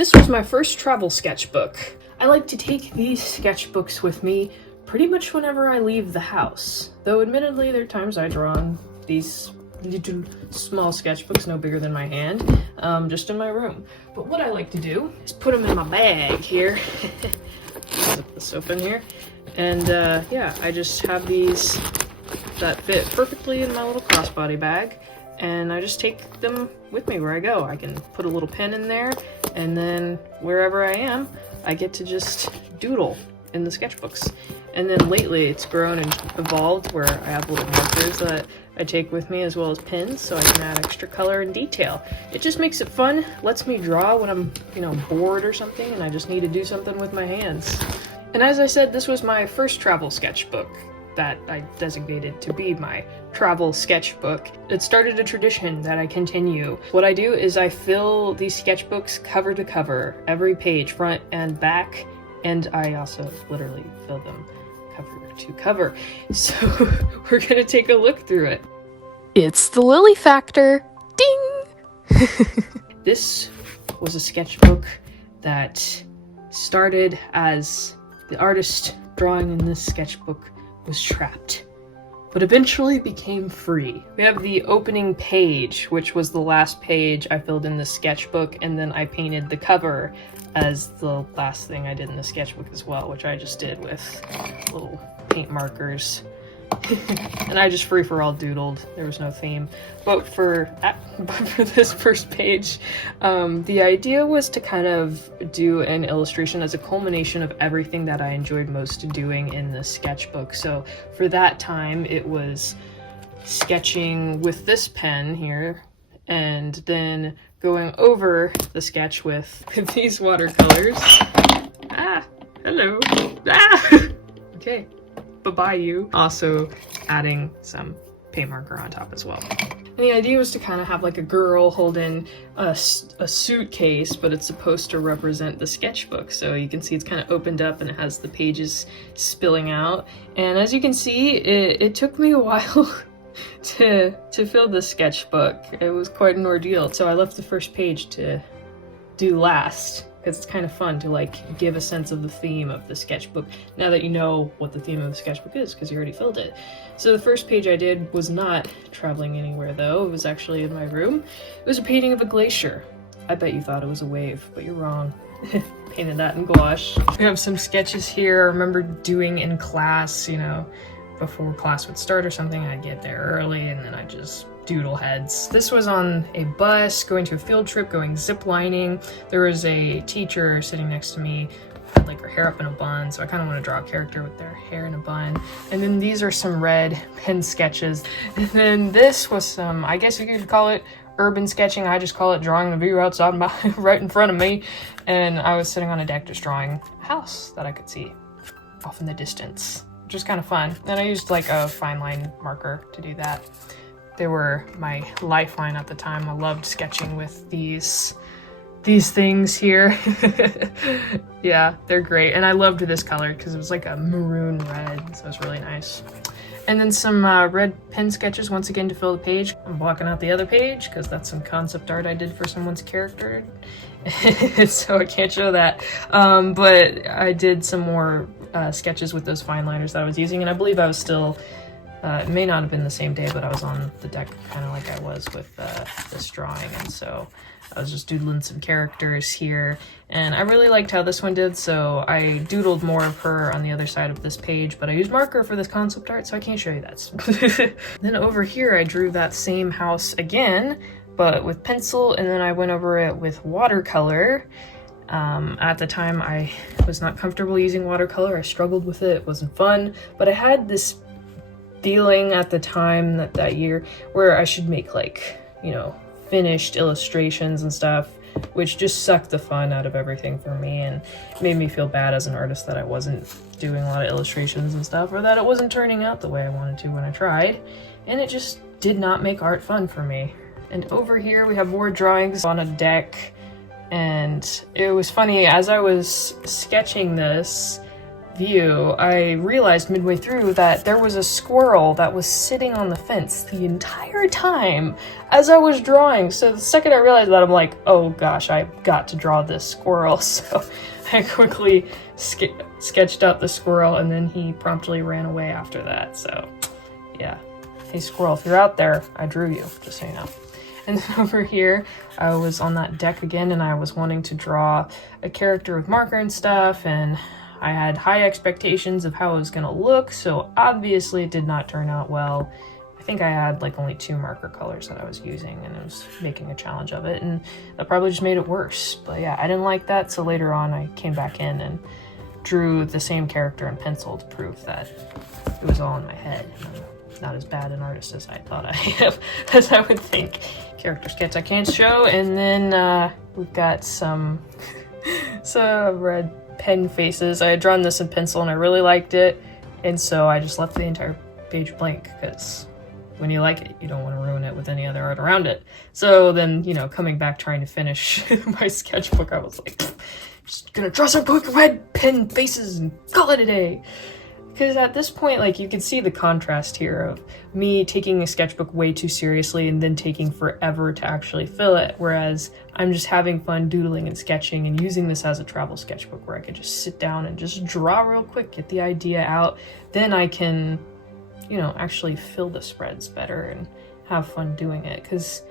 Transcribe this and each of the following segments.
This was my first travel sketchbook. I like to take these sketchbooks with me pretty much whenever I leave the house. Though admittedly, there are times I draw on these little small sketchbooks, no bigger than my hand, just in my room. But what I like to do is put them in my bag here. Zip this open here. And yeah, I just have these that fit perfectly in my little crossbody bag. And I just take them with me where I go. I can put a little pen in there, and then wherever I am, I get to just doodle in the sketchbooks. And then lately it's grown and evolved where I have little markers that I take with me as well as pins so I can add extra color and detail. It just makes it fun, lets me draw when I'm, bored or something and I just need to do something with my hands. And as I said, this was my first travel sketchbook that I designated to be my travel sketchbook. It started a tradition that I continue. What I do is I fill these sketchbooks cover to cover, every page, front and back, and I also literally fill them cover to cover. So we're gonna take a look through it. It's the Lily Factor! Ding! This was a sketchbook that started as the artist drawing in this sketchbook was trapped, but eventually became free. We have the opening page, which was the last page I filled in the sketchbook, and then I painted the cover as the last thing I did in the sketchbook as well, which I just did with little paint markers. And I just free-for-all doodled. There was no theme. But for this first page, the idea was to kind of do an illustration as a culmination of everything that I enjoyed most doing in the sketchbook. So for that time, it was sketching with this pen here, and then going over the sketch with these watercolors. Ah, hello. Ah! Okay. Bye-bye, you. Also adding some paint marker on top as well. And the idea was to kind of have like a girl holding a suitcase, but it's supposed to represent the sketchbook. So you can see it's kind of opened up and it has the pages spilling out. And as you can see, it took me a while to fill the sketchbook. It was quite an ordeal. So I left the first page to do last, because it's kind of fun to like give a sense of the theme of the sketchbook now that you know what the theme of the sketchbook is because you already filled it. So the first page I did was not traveling anywhere though, it was actually in my room. It was a painting of a glacier. I bet you thought it was a wave, but you're wrong. Painted that in gouache. We have some sketches here I remember doing in class, before class would start or something. I'd get there early and then I'd just doodle heads. This was on a bus, going to a field trip, going zip lining. There was a teacher sitting next to me, had like her hair up in a bun, so I kind of want to draw a character with their hair in a bun. And then these are some red pen sketches. And then this was some, I guess you could call it urban sketching. I just call it drawing the view outside right in front of me. And I was sitting on a deck just drawing a house that I could see off in the distance, which was kind of fun. And I used like a fine line marker to do that. They were my lifeline at the time. I loved sketching with these things here. Yeah, they're great. And I loved this color because it was like a maroon red, so it was really nice. And then some red pen sketches once again to fill the page. I'm blocking out the other page because that's some concept art I did for someone's character. So I can't show that. But I did some more sketches with those fine liners that I was using, and I believe I was still it may not have been the same day, but I was on the deck kind of like I was with this drawing, and so I was just doodling some characters here, and I really liked how this one did, so I doodled more of her on the other side of this page, but I used marker for this concept art, so I can't show you that. Then over here I drew that same house again, but with pencil, and then I went over it with watercolor. At the time I was not comfortable using watercolor. I struggled with it. It wasn't fun, but I had this feeling at the time that year where I should make like, finished illustrations and stuff, which just sucked the fun out of everything for me and made me feel bad as an artist that I wasn't doing a lot of illustrations and stuff, or that it wasn't turning out the way I wanted to when I tried, and it just did not make art fun for me. And over here we have more drawings on a deck, and it was funny, as I was sketching this, view, I realized midway through that there was a squirrel that was sitting on the fence the entire time as I was drawing. So the second I realized that, I'm like, oh gosh, I've got to draw this squirrel. So I quickly sketched out the squirrel, and then he promptly ran away after that. So yeah, hey squirrel, if you're out there, I drew you, just so you know. And then over here, I was on that deck again, and I was wanting to draw a character with marker and stuff, and I had high expectations of how it was gonna look, so obviously it did not turn out well. I think I had like only 2 marker colors that I was using, and I was making a challenge of it, and that probably just made it worse. But yeah, I didn't like that, so later on I came back in and drew the same character in pencil to prove that it was all in my head. I'm not as bad an artist as I thought I am, as I would think. Character sketch I can't show, and then we've got some red pen faces. I had drawn this in pencil and I really liked it, and so I just left the entire page blank, because when you like it, you don't want to ruin it with any other art around it. So then, you know, coming back trying to finish my sketchbook, I was like, just gonna draw some quick red pen faces and call it a day. Because at this point, like, you can see the contrast here of me taking a sketchbook way too seriously and then taking forever to actually fill it, whereas I'm just having fun doodling and sketching and using this as a travel sketchbook where I could just sit down and just draw real quick, get the idea out, then I can, you know, actually fill the spreads better and have fun doing it. Because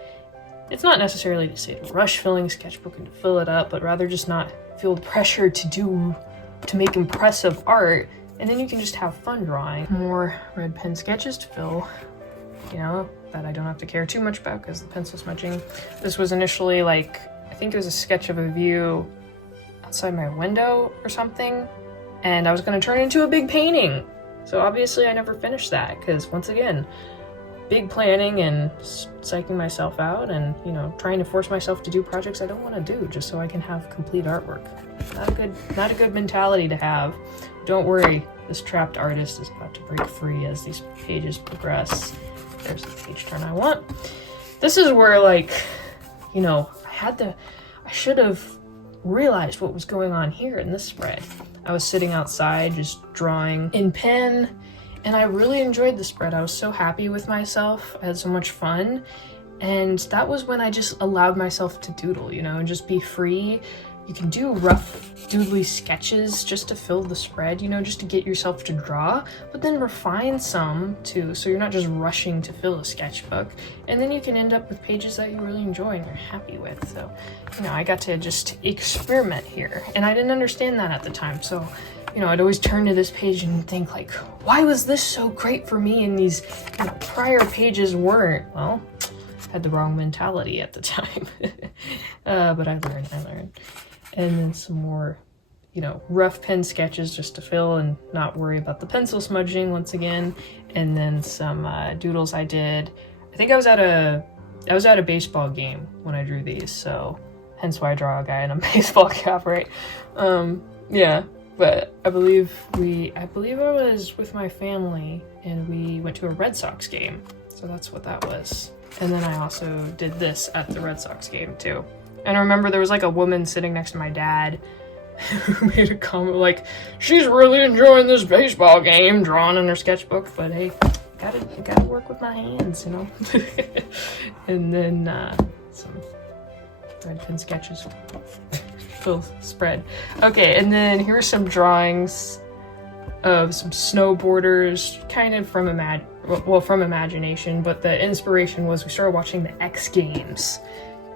it's not necessarily to say to rush filling a sketchbook and to fill it up, but rather just not feel the pressure to make impressive art. And then you can just have fun drawing. More red pen sketches to fill, you know, that I don't have to care too much about because the pencil smudging. This was initially like, I think it was a sketch of a view outside my window or something, and I was gonna turn it into a big painting. So obviously I never finished that because, once again, big planning and psyching myself out and, you know, trying to force myself to do projects I don't want to do just so I can have complete artwork. Not a good mentality to have. Don't worry, this trapped artist is about to break free as these pages progress. There's the page turn I want. This is where, like, you know, I should have realized what was going on here in this spread. I was sitting outside just drawing in pen, and I really enjoyed the spread. I was so happy with myself. I had so much fun. And that was when I just allowed myself to doodle, you know, and just be free. You can do rough doodly sketches just to fill the spread, you know, just to get yourself to draw, but then refine some too, so you're not just rushing to fill a sketchbook. And then you can end up with pages that you really enjoy and you're happy with. So, you know, I got to just experiment here, and I didn't understand that at the time. So, you know, I'd always turn to this page and think like, why was this so great for me and these, you know, prior pages weren't? Well, I had the wrong mentality at the time. But I learned. And then some more, you know, rough pen sketches just to fill and not worry about the pencil smudging once again. And then some doodles I did. I think I was at a baseball game when I drew these, so hence why I draw a guy in a baseball cap, right? Yeah, but I believe I was with my family and we went to a Red Sox game, so that's what that was. And then I also did this at the Red Sox game too. And I remember there was like a woman sitting next to my dad who made a comment like, she's really enjoying this baseball game, drawn in her sketchbook, but hey, gotta work with my hands, you know? And then some red pen sketches, full spread. Okay, and then here's some drawings of some snowboarders, kind of from imagination, but the inspiration was we started watching the X Games,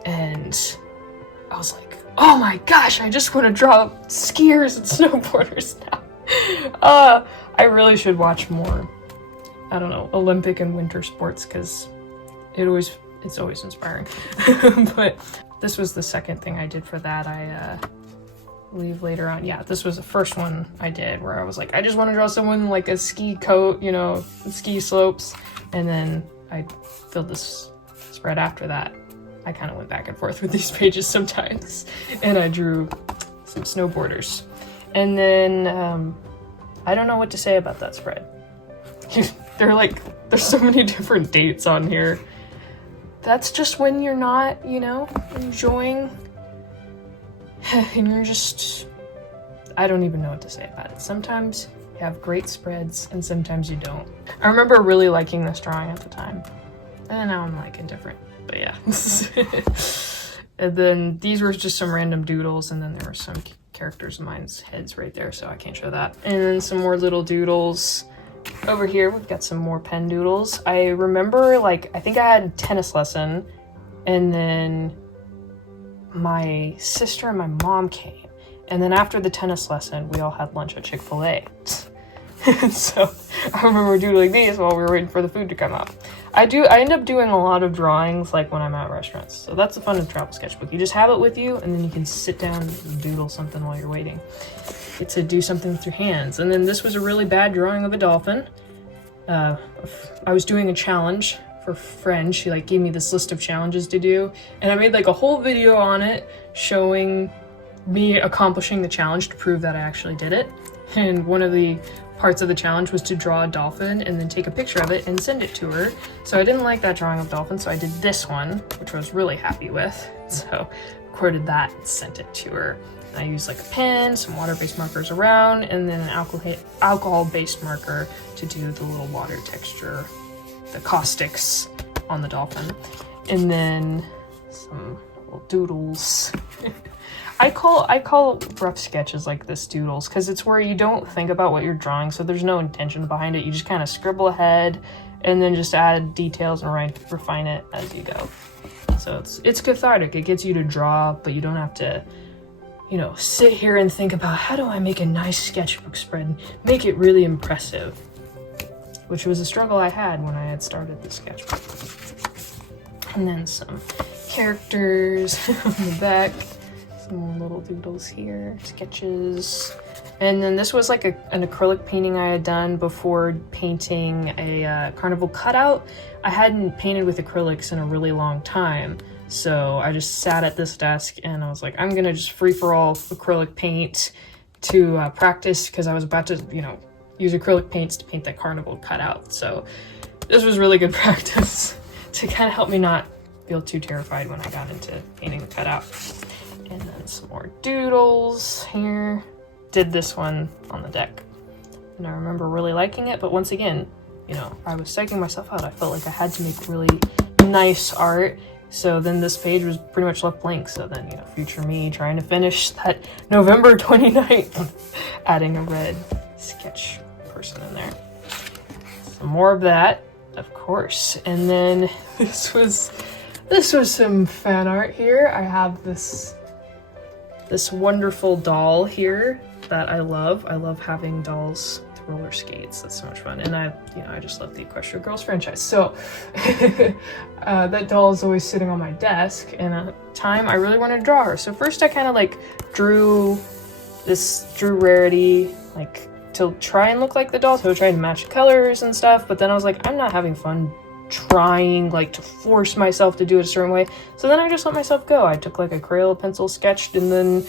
and I was like, oh my gosh, I just want to draw skiers and snowboarders now. I really should watch more, I don't know, Olympic and winter sports, because it's always inspiring. But this was the second thing I did for that. I believe later on, yeah, this was the first one I did where I was like, I just want to draw someone like a ski coat, you know, ski slopes. And then I filled this spread after that. I kind of went back and forth with these pages sometimes, and I drew some snowboarders. And then I don't know what to say about that spread. There's so many different dates on here. That's just when you're not, you know, enjoying, and you're just, I don't even know what to say about it. Sometimes you have great spreads and sometimes you don't. I remember really liking this drawing at the time. And now I'm like indifferent, but yeah. And then these were just some random doodles, and then there were some characters of mine's heads right there, so I can't show that. And then some more little doodles. Over here, we've got some more pen doodles. I remember, like, I think I had a tennis lesson, and then my sister and my mom came. And then after the tennis lesson, we all had lunch at Chick-fil-A. So I remember doodling these while we were waiting for the food to come out. I end up doing a lot of drawings like when I'm at restaurants. So that's the fun of travel sketchbook. You just have it with you and then you can sit down and doodle something while you're waiting. Get to do something with your hands. And then this was a really bad drawing of a dolphin. I was doing a challenge for a friend. She like gave me this list of challenges to do. And I made like a whole video on it showing me accomplishing the challenge to prove that I actually did it. And one of the parts of the challenge was to draw a dolphin and then take a picture of it and send it to her. So I didn't like that drawing of dolphin, so I did this one, which I was really happy with. So recorded that and sent it to her. And I used like a pen, some water-based markers around, and then an alcohol-based marker to do the little water texture, the caustics on the dolphin. And then some little doodles. I call rough sketches like this doodles because it's where you don't think about what you're drawing, so there's no intention behind it. You just kind of scribble ahead and then just add details and refine it as you go. So it's cathartic. It gets you to draw, but you don't have to, you know, sit here and think about how do I make a nice sketchbook spread and make it really impressive, which was a struggle I had when I had started the sketchbook. And then some characters on the back. Some little doodles here, sketches. And then this was like an acrylic painting I had done before painting a carnival cutout. I hadn't painted with acrylics in a really long time, so I just sat at this desk and I was like, I'm gonna just free-for-all acrylic paint to practice, because I was about to, you know, use acrylic paints to paint that carnival cutout. So this was really good practice to kind of help me not feel too terrified when I got into painting the cutout. And then some more doodles here. Did this one on the deck. And I remember really liking it, but once again, you know, I was psyching myself out. I felt like I had to make really nice art. So then this page was pretty much left blank. So then, you know, future me trying to finish that November 29th, adding a red sketch person in there. Some more of that, of course. And then this was some fan art here. I have this wonderful doll here that I love. I love having dolls with roller skates. That's so much fun. And I just love the Equestria Girls franchise. So that doll is always sitting on my desk, and at the time I really wanted to draw her. So first I kind of like drew Rarity like to try and look like the doll, so try to match the colors and stuff, but then I was like, I'm not having fun trying like to force myself to do it a certain way. So then I just let myself go. I took like a Crayola pencil, sketched, and then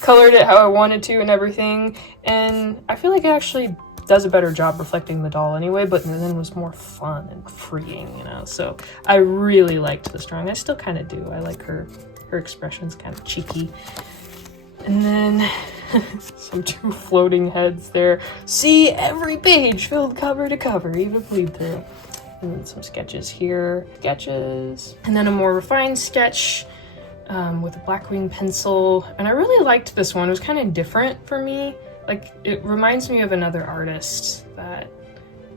colored it how I wanted to and everything. And I feel like it actually does a better job reflecting the doll anyway, but then was more fun and freeing, you know? So I really liked this drawing. I still kind of do. I like her expression's kind of cheeky. And then some two floating heads there. See every page filled cover to cover, even bleed through. And then some sketches here, and then a more refined sketch with a Blackwing pencil. And I really liked this one. It was kind of different for me. Like, it reminds me of another artist that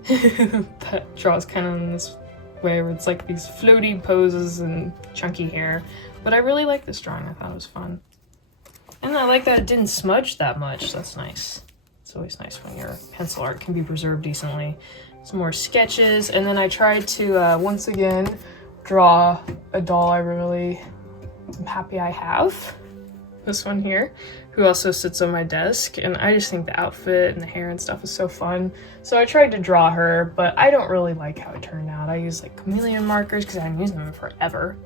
that draws kind of in this way where it's like these floaty poses and chunky hair. But I really like this drawing. I thought it was fun. And I like that it didn't smudge that much. That's nice. It's always nice when your pencil art can be preserved decently. Some more sketches, and then I tried to once again draw a doll I really am happy I have. This one here, who also sits on my desk, and I just think the outfit and the hair and stuff is so fun. So I tried to draw her, but I don't really like how it turned out. I used like chameleon markers because I hadn't used them in forever,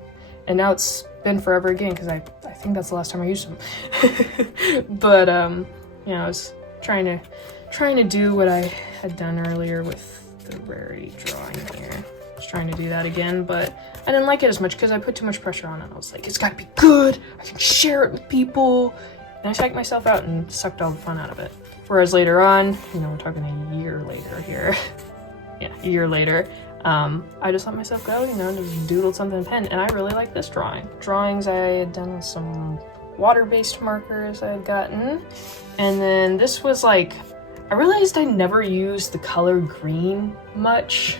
and now it's been forever again because I think that's the last time I used them. But you know, I was trying to do what I had done earlier with the Rarity drawing here. I was trying to do that again, but I didn't like it as much because I put too much pressure on it. I was like, it's gotta be good, I can share it with people, And I psyched myself out and sucked all the fun out of it. Whereas later on, you know, we're talking a year later here. Yeah, a year later, I just let myself go, you know, just doodled something in pen, and I really like this drawing. Drawings I had done with some water-based markers I had gotten, and then this was like, I realized I never used the color green much.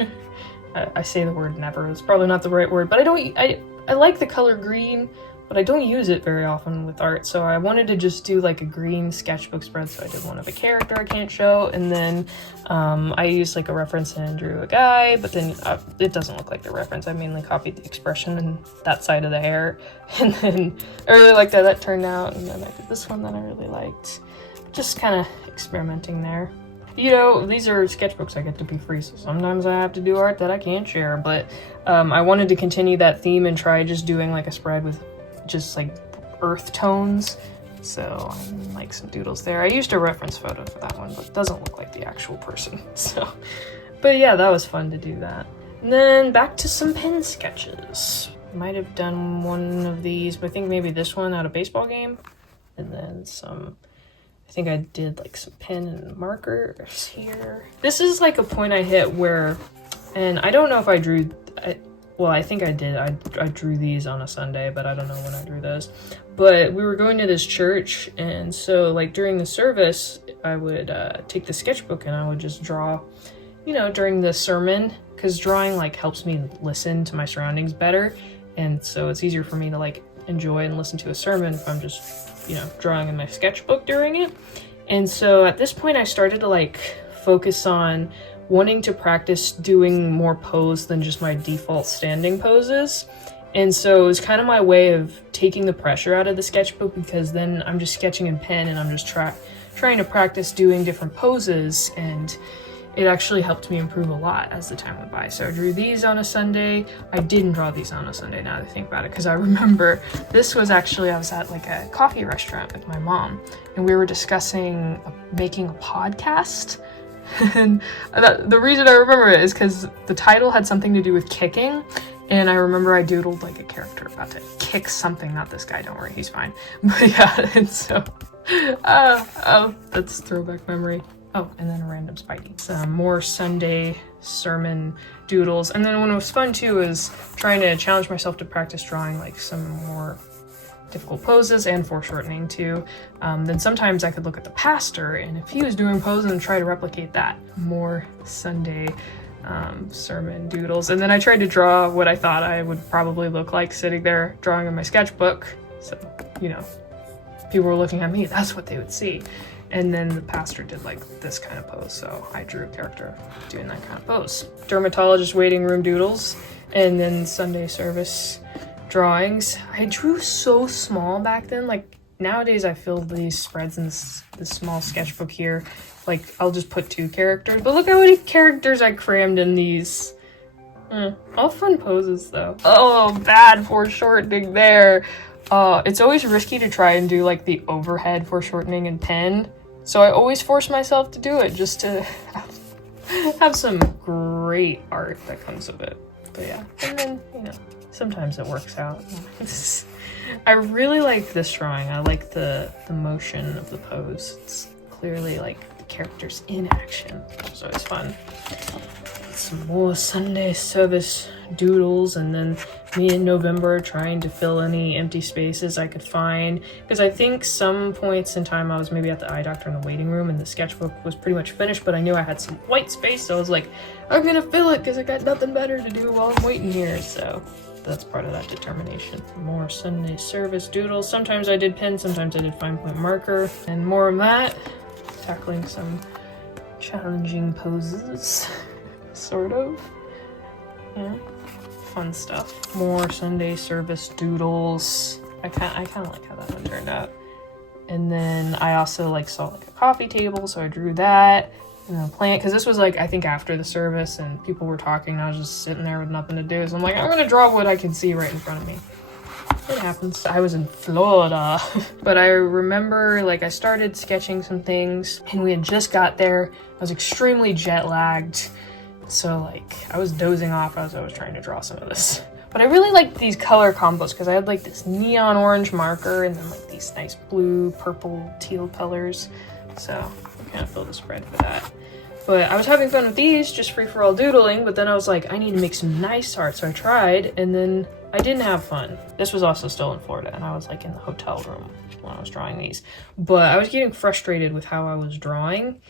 I say the word never, it's probably not the right word, but I like the color green, but I don't use it very often with art, so I wanted to just do like a green sketchbook spread, so I did one of a character I can't show, and then I used like a reference and drew a guy, but then it doesn't look like the reference. I mainly copied the expression and that side of the hair, and then I really liked how that turned out, and then I did this one that I really liked. Just kind of experimenting there. You know, these are sketchbooks I get to be free, so sometimes I have to do art that I can't share, but I wanted to continue that theme and try just doing like a spread with just like earth tones, so like some doodles there. I used a reference photo for that one, but it doesn't look like the actual person, so. But yeah, that was fun to do that. And then back to some pen sketches. Might have done one of these, but I think maybe this one at a baseball game, and then some. I think I did like some pen and markers here. This is like a point I hit where, and I don't know if I drew, well, I think I did. I drew these on a Sunday, but I don't know when I drew those. But we were going to this church, and so like during the service, I would take the sketchbook and I would just draw, you know, during the sermon, because drawing like helps me listen to my surroundings better. And so it's easier for me to like enjoy and listen to a sermon if I'm just, you know, drawing in my sketchbook during it. And so at this point I started to like focus on wanting to practice doing more pose than just my default standing poses. And so it was kind of my way of taking the pressure out of the sketchbook, because then I'm just sketching in pen and I'm just trying to practice doing different poses, and it actually helped me improve a lot as the time went by. So I drew these on a Sunday. I didn't draw these on a Sunday now that I think about it, because I remember this was actually, I was at like a coffee restaurant with my mom, and we were discussing making a podcast. And the reason I remember it is because the title had something to do with kicking, and I remember I doodled like a character about to kick something, not this guy, don't worry, he's fine. But yeah, and so, oh, that's throwback memory. Oh, and then a random Spidey. Some more Sunday sermon doodles. And then what was fun too is trying to challenge myself to practice drawing like some more difficult poses and foreshortening too. Then sometimes I could look at the pastor, and if he was doing poses, and try to replicate that. More Sunday sermon doodles. And then I tried to draw what I thought I would probably look like sitting there drawing in my sketchbook. So, you know, people were looking at me, that's what they would see. And then the pastor did like this kind of pose, so I drew a character doing that kind of pose. Dermatologist waiting room doodles, and then Sunday service drawings. I drew so small back then. Like nowadays I fill these spreads in this small sketchbook here. Like I'll just put 2 characters, but look how many characters I crammed in these. All fun poses though. Oh, bad foreshortening there. It's always risky to try and do like the overhead foreshortening in pen. So I always force myself to do it just to have some great art that comes of it. But yeah, and then, you know, sometimes it works out. I really like this drawing. I like the motion of the pose. It's clearly like the characters in action. It's always fun. Some more Sunday service doodles, and then me in November trying to fill any empty spaces I could find, because I think some points in time I was maybe at the eye doctor in the waiting room and the sketchbook was pretty much finished, but I knew I had some white space, so I was like, I'm gonna fill it because I got nothing better to do while I'm waiting here. So that's part of that determination. More Sunday service doodles. Sometimes I did pen, sometimes I did fine point marker, and more of that, tackling some challenging poses. Sort of. Yeah. Fun stuff. More Sunday service doodles. I kind of like how that one turned out. And then I also like saw like a coffee table, so I drew that. And a plant, because this was like, I think after the service and people were talking and I was just sitting there with nothing to do. So I'm like, I'm gonna draw what I can see right in front of me. It happens. I was in Florida. But I remember like I started sketching some things and we had just got there. I was extremely jet lagged. So like I was dozing off as I was trying to draw some of this. But I really liked these color combos because I had like this neon orange marker and then like these nice blue, purple, teal colors. So I kind of filled the spread for that. But I was having fun with these, just free-for-all doodling, but then I was like, I need to make some nice art, so I tried, and then I didn't have fun. This was also still in Florida, and I was like in the hotel room when I was drawing these. But I was getting frustrated with how I was drawing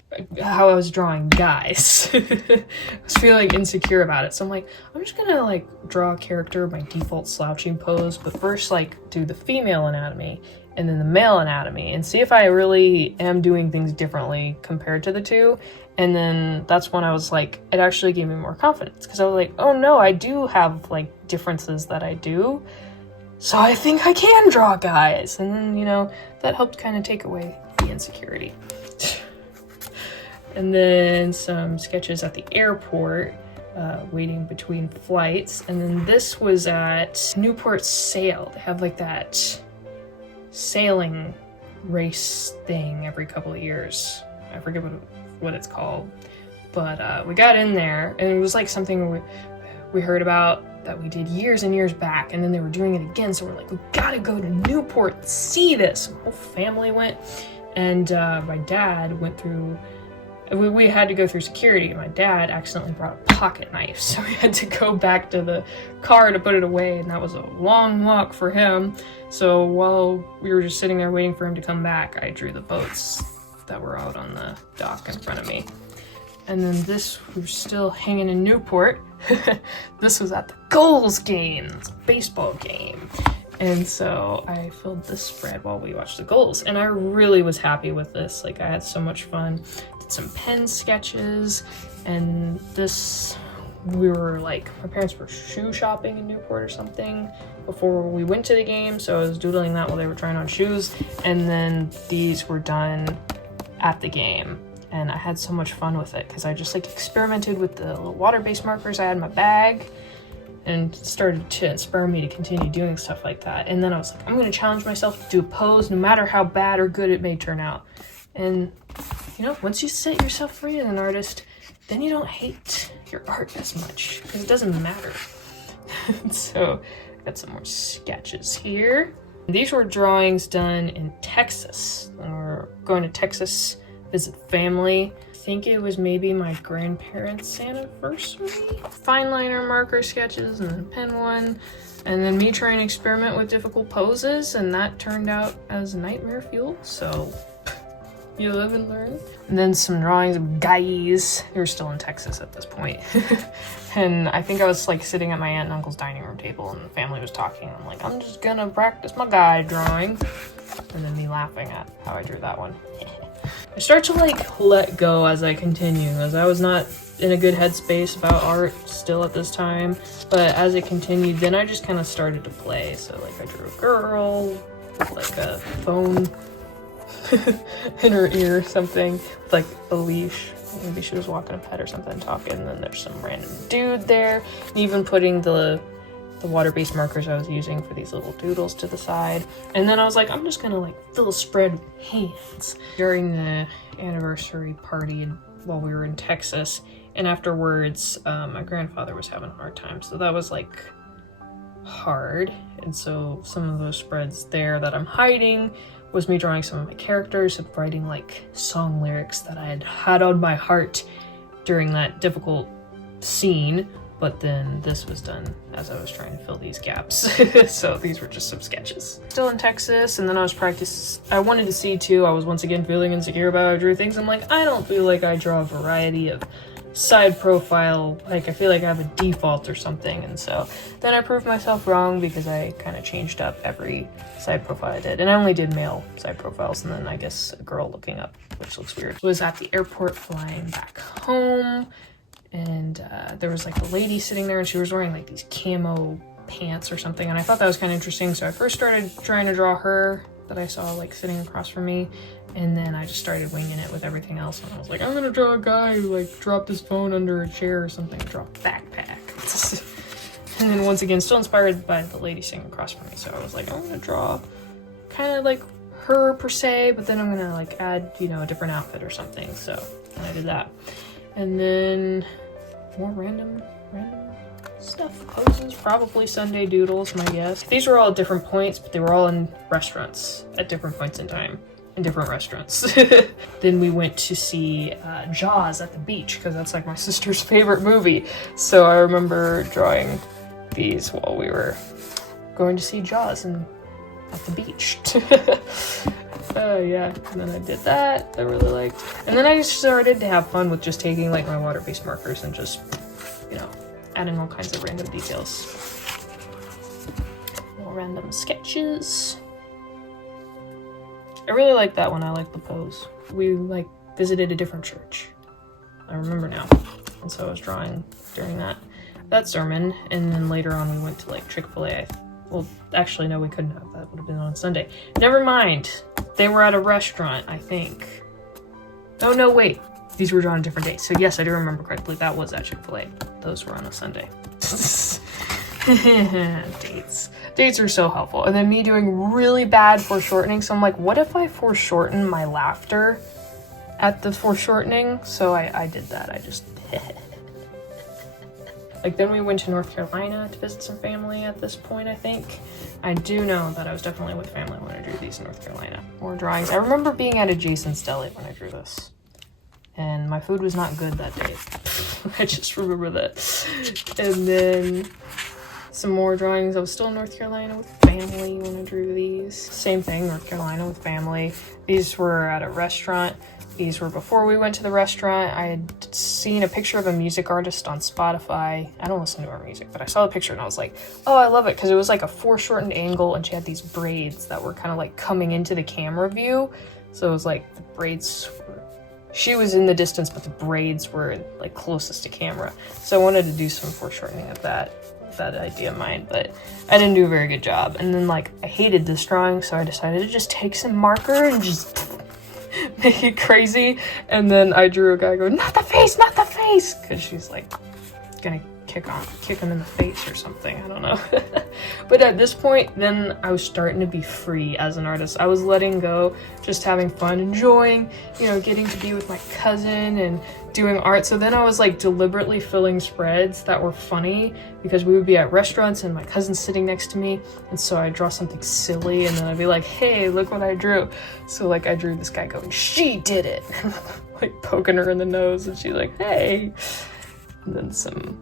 guys. I was feeling insecure about it, so I'm like, I'm just gonna like draw a character, my default slouching pose, but first like do the female anatomy, and then the male anatomy, and see if I really am doing things differently compared to the two. And then that's when I was like, it actually gave me more confidence because I was like, oh no, I do have like differences that I do. So I think I can draw guys. And then, you know, that helped kind of take away the insecurity. And then some sketches at the airport, waiting between flights. And then this was at Newport Sail. They have like that sailing race thing every couple of years. I forget what it's called, but we got in there and it was like something we heard about that we did years and years back, and then they were doing it again, so we're like, we gotta go to Newport and see this. The whole family went, and my dad went through, we had to go through security, and my dad accidentally brought a pocket knife, so we had to go back to the car to put it away, and that was a long walk for him. So while we were just sitting there waiting for him to come back, I drew the boats that were out on the dock in front of me. And then this, we were still hanging in Newport. This was at the Goals game, it's a baseball game. And so I filled this spread while we watched the Goals, and I really was happy with this. Like, I had so much fun. Did some pen sketches, and this, we were like, my parents were shoe shopping in Newport or something before we went to the game, so I was doodling that while they were trying on shoes. And then these were done at the game, and I had so much fun with it because I just like experimented with the little water-based markers I had in my bag, and started to inspire me to continue doing stuff like that. And then I was like, I'm gonna challenge myself to do a pose no matter how bad or good it may turn out. And you know, once you set yourself free as an artist, then you don't hate your art as much because it doesn't matter. So I got some more sketches here. These were drawings done in Texas. We're going to Texas, visit family. I think it was maybe my grandparents' anniversary. Fine liner marker sketches and then pen one. And then me trying to experiment with difficult poses, and that turned out as nightmare fuel. So you live and learn. And then some drawings of guys. They were still in Texas at this point. And I think I was like sitting at my aunt and uncle's dining room table, and the family was talking. I'm like, I'm just gonna practice my guy drawing. And then me laughing at how I drew that one. I start to like let go as I continue, as I was not in a good headspace about art still at this time. But as it continued, then I just kind of started to play. So like I drew a girl with like a phone in her ear or something, with like a leash. Maybe she was walking a pet or something, talking, and then there's some random dude there. And even putting the water-based markers I was using for these little doodles to the side. And then I was like, I'm just gonna like fill a spread with hands. During the anniversary party while we were in Texas, and afterwards, my grandfather was having a hard time, so that was like hard. And so some of those spreads there that I'm hiding was me drawing some of my characters and writing like song lyrics that I had on my heart during that difficult scene. But then this was done as I was trying to fill these gaps. So these were just some sketches. Still in Texas, and then I was I wanted to see too, I was once again feeling insecure about how I drew things. I'm like, I don't feel like I draw a variety of side profile, like I feel like I have a default or something. And so then I proved myself wrong because I kind of changed up every side profile I did. And I only did male side profiles, and then I guess a girl looking up, which looks weird. Was at the airport flying back home, and there was like a lady sitting there, and she was wearing like these camo pants or something, and I thought that was kind of interesting. So I first started trying to draw her that I saw like sitting across from me, and then I just started winging it with everything else, and I was like, I'm gonna draw a guy who like dropped his phone under a chair or something, dropped a backpack. And then once again, still inspired by the lady sitting across from me, so I was like, I'm gonna draw kind of like her per se, but then I'm gonna like add, you know, a different outfit or something. So I did that. And then more random stuff poses, probably Sunday doodles, my guess. These were all at different points, but they were all in restaurants at different points in time, in different restaurants. Then we went to see Jaws at the beach, because that's like my sister's favorite movie. So I remember drawing these while we were going to see Jaws at the beach. Yeah, and then I did that. I really liked. And then I just started to have fun with just taking like my water-based markers and just, you know, adding all kinds of random details. Little random sketches. I really like that one. I like the pose. We like visited a different church. I remember now. And so I was drawing during that sermon. And then later on we went to like Chick-fil-A. Well, actually, no, we couldn't have. That would have been on Sunday. Never mind. They were at a restaurant, I think. Oh, no, wait. These were drawn on different days. So yes, I do remember correctly. That was at Chick-fil-A. Those were on a Sunday. Dates are so helpful. And then me doing really bad foreshortening. So I'm like, what if I foreshorten my laughter at the foreshortening? So I did that. I just... Like, then we went to North Carolina to visit some family at this point, I think. I do know that I was definitely with family when I drew these in North Carolina. More drawings. I remember being at a Jason's Deli when I drew this. And my food was not good that day. I just remember that. And then some more drawings. I was still in North Carolina with family when I drew these. Same thing, North Carolina with family. These were at a restaurant. These were before we went to the restaurant. I had seen a picture of a music artist on Spotify. I don't listen to her music, but I saw the picture and I was like, oh, I love it, because it was like a foreshortened angle and she had these braids that were kind of like coming into the camera view. So it was like the braids were... She was in the distance, but the braids were like closest to camera. So I wanted to do some foreshortening of that idea of mine, but I didn't do a very good job. And then like I hated this drawing, so I decided to just take some marker and just make it crazy. And then I drew a guy going, not the face, because she's like gonna kick him in the face or something, I don't know. But at this point, then I was starting to be free as an artist. I was letting go, just having fun, enjoying, you know, getting to be with my cousin and doing art. So then I was like deliberately filling spreads that were funny, because we would be at restaurants and my cousin's sitting next to me, and so I'd draw something silly and then I'd be like, hey, look what I drew. So like I drew this guy going, she did it, like poking her in the nose, and she's like, hey. And then some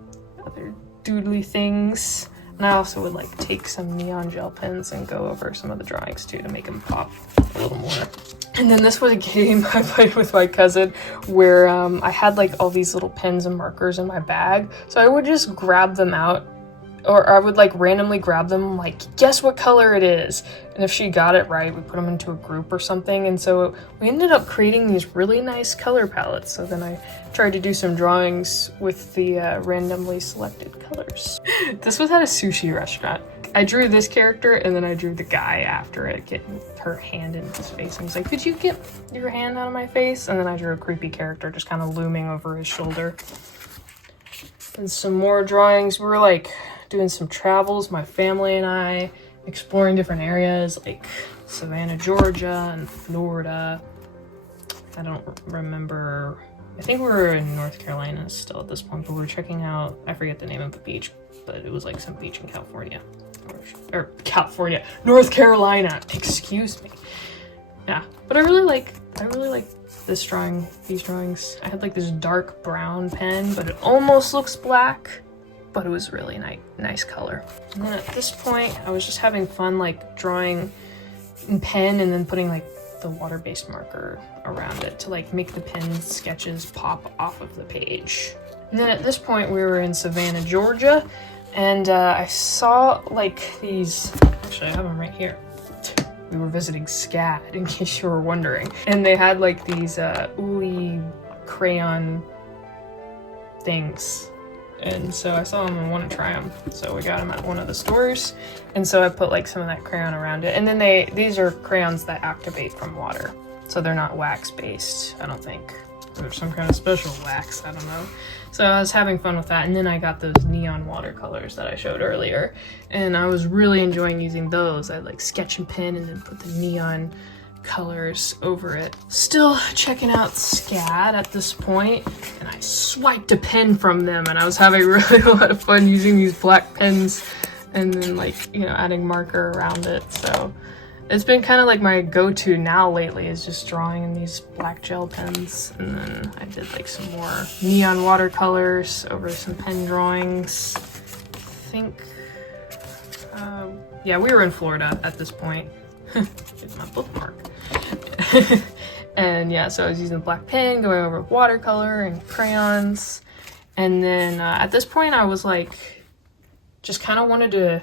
other doodly things. And I also would like take some neon gel pens and go over some of the drawings too to make them pop a little more. And then this was a game I played with my cousin where I had like all these little pens and markers in my bag. So I would just grab them out, or I would like randomly grab them, like, guess what color it is. And if she got it right, we put them into a group or something. And so we ended up creating these really nice color palettes. So then I tried to do some drawings with the randomly selected colors. This was at a sushi restaurant. I drew this character and then I drew the guy after it, getting her hand in his face. And he's like, could you get your hand out of my face? And then I drew a creepy character just kind of looming over his shoulder. And some more drawings. We were like doing some travels, my family and I, exploring different areas like Savannah, Georgia and Florida. I don't remember. I think we were in North Carolina still at this point, but we were checking out, I forget the name of the beach, but it was like some beach in California. Or California, North Carolina, excuse me. Yeah, but I really like this drawing, these drawings. I had like this dark brown pen, but it almost looks black, but it was really nice color. And then at this point, I was just having fun like drawing in pen and then putting like the water-based marker around it to like make the pen sketches pop off of the page. And then at this point, we were in Savannah, Georgia, and I saw like these, actually I have them right here. We were visiting SCAD, in case you were wondering. And they had like these ooey crayon things. And so I saw them and wanted to try them. So we got them at one of the stores. And so I put like some of that crayon around it. And then these are crayons that activate from water. So they're not wax based, I don't think. Or some kind of special wax, I don't know. So I was having fun with that. And then I got those neon watercolors that I showed earlier. And I was really enjoying using those. I like sketch and pen and then put the neon colors over it. Still checking out Scat at this point, and I swiped a pen from them, and I was having really a lot of fun using these black pens and then, like, you know, adding marker around it. So it's been kind of like my go-to now lately, is just drawing in these black gel pens. And then I did like some more neon watercolors over some pen drawings. I think, yeah, we were in Florida at this point. It's my bookmark. And yeah, so I was using the black pen, going over watercolor and crayons. And then at this point I was like, just kind of wanted to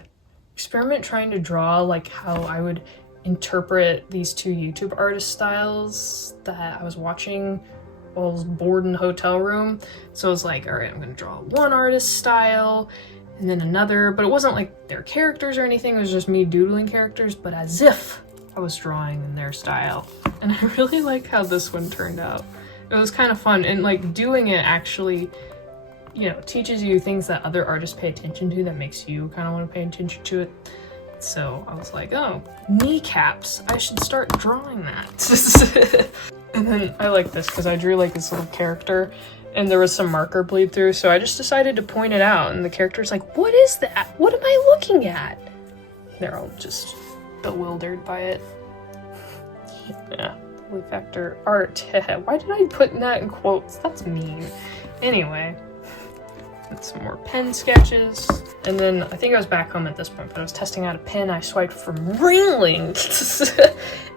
experiment trying to draw like how I would interpret these two YouTube artist styles that I was watching while I was bored in the hotel room. So I was like, all right, I'm gonna draw one artist style and then another, but it wasn't like their characters or anything, it was just me doodling characters, but as if I was drawing in their style. And I really like how this one turned out. It was kind of fun, and like doing it actually, you know, teaches you things that other artists pay attention to that makes you kind of want to pay attention to it. So I was like, oh, kneecaps, I should start drawing that. And then I like this because I drew like this little character and there was some marker bleed through, so I just decided to point it out, and the character's like, what is that? What am I looking at? They're all just bewildered by it. Yeah, Lily Factor art. Why did I put that in quotes? That's mean. Anyway, and some more pen sketches. And then I think I was back home at this point, but I was testing out a pen I swiped from Ringling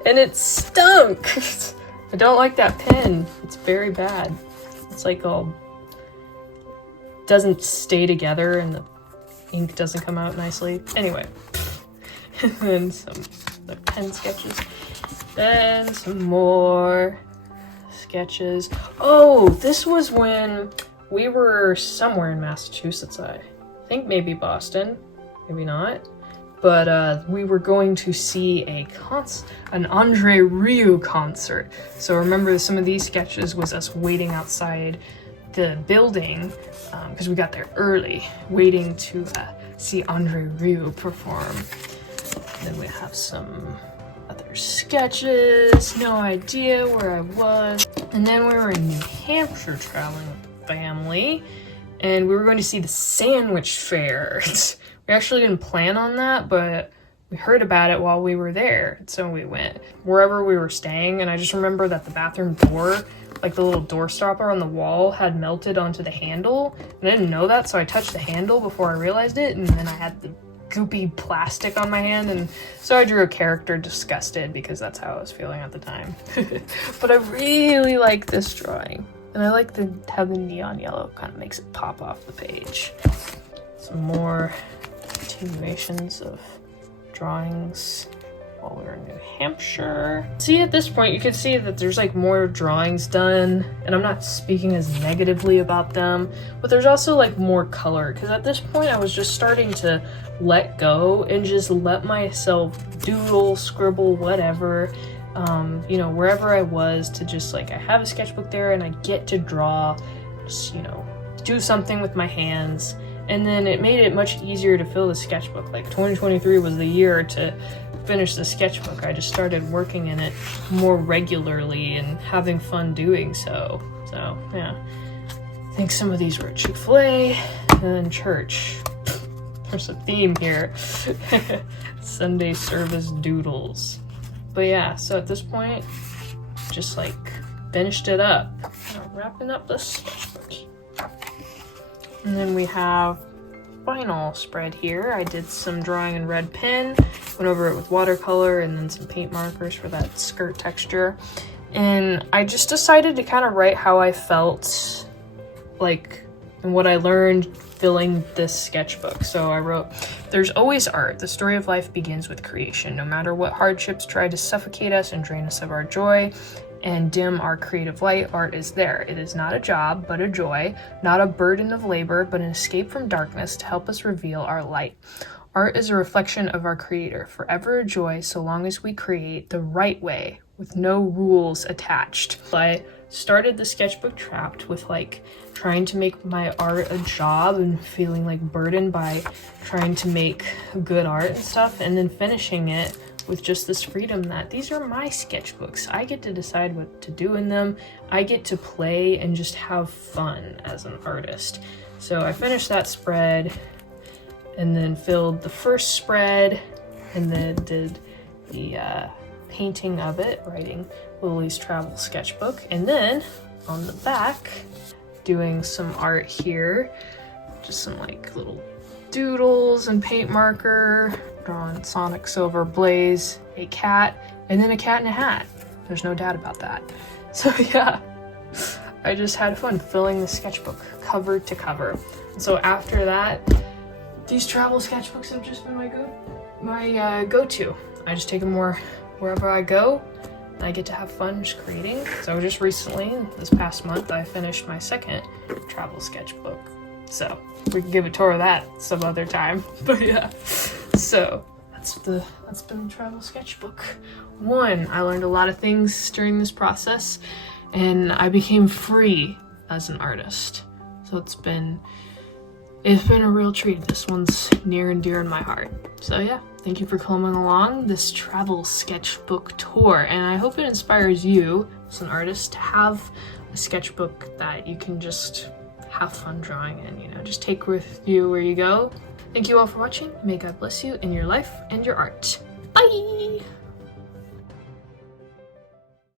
and it stunk. I don't like that pen. It's very bad. It's like all doesn't stay together and the ink doesn't come out nicely. Anyway, and then some other pen sketches. Then some more sketches. Oh, this was when we were somewhere in Massachusetts. I think maybe Boston, maybe not. But we were going to see an Andre Rieu concert. So remember, some of these sketches was us waiting outside the building because we got there early, waiting to see Andre Rieu perform. Then we have some other sketches, no idea where I was. And then we were in New Hampshire traveling with the family, and we were going to see the Sandwich Fair. We actually didn't plan on that, but we heard about it while we were there, so we went. Wherever we were staying, and I just remember that the bathroom door, like the little door stopper on the wall, had melted onto the handle, and I didn't know that, so I touched the handle before I realized it, and then I had the goopy plastic on my hand, and so I drew a character disgusted because that's how I was feeling at the time. But I really like this drawing, and I like how the neon yellow kind of makes it pop off the page. Some more continuations of drawings while we were in New Hampshire. See, at this point you can see that there's like more drawings done, and I'm not speaking as negatively about them, but there's also like more color, because at this point I was just starting to let go and just let myself doodle, scribble, whatever, you know, wherever I was, to just like, I have a sketchbook there and I get to draw, just, you know, do something with my hands. And then it made it much easier to fill the sketchbook. Like 2023 was the year to finish the sketchbook. I just started working in it more regularly and having fun doing so. So yeah, I think some of these were at Chick-fil-A and then church. There's a theme here. Sunday service doodles. But yeah, so at this point, just like finished it up. Wrapping up this sketchbook. And then we have final spread here. I did some drawing in red pen, went over it with watercolor and then some paint markers for that skirt texture. And I just decided to kind of write how I felt, like, and what I learned filling this sketchbook. So I wrote, "There's always art. The story of life begins with creation. No matter what hardships try to suffocate us and drain us of our joy and dim our creative light, art is there. It is not a job, but a joy, not a burden of labor, but an escape from darkness to help us reveal our light. Art is a reflection of our creator, forever a joy so long as we create the right way, with no rules attached." I started the sketchbook trapped with like trying to make my art a job and feeling like burdened by trying to make good art and stuff, and then finishing it with just this freedom that these are my sketchbooks. I get to decide what to do in them. I get to play and just have fun as an artist. So I finished that spread and then filled the first spread and then did the painting of it, writing Lily's travel sketchbook. And then on the back, doing some art here, just some like little doodles and paint marker, drawing Sonic Silver Blaze, a cat, and then a cat in a hat. There's no doubt about that. So yeah, I just had fun filling the sketchbook cover to cover. And so after that, these travel sketchbooks have just been my go-to. I just take them wherever I go, and I get to have fun just creating. So just recently, this past month, I finished my second travel sketchbook. So we can give a tour of that some other time. But yeah, so that's been the travel sketchbook 1. I learned a lot of things during this process, and I became free as an artist. So it's been a real treat. This one's near and dear in my heart. So yeah, thank you for coming along this travel sketchbook tour, and I hope it inspires you as an artist to have a sketchbook that you can just have fun drawing in, you know, just take with you where you go. Thank you all for watching. May God bless you in your life and your art. Bye!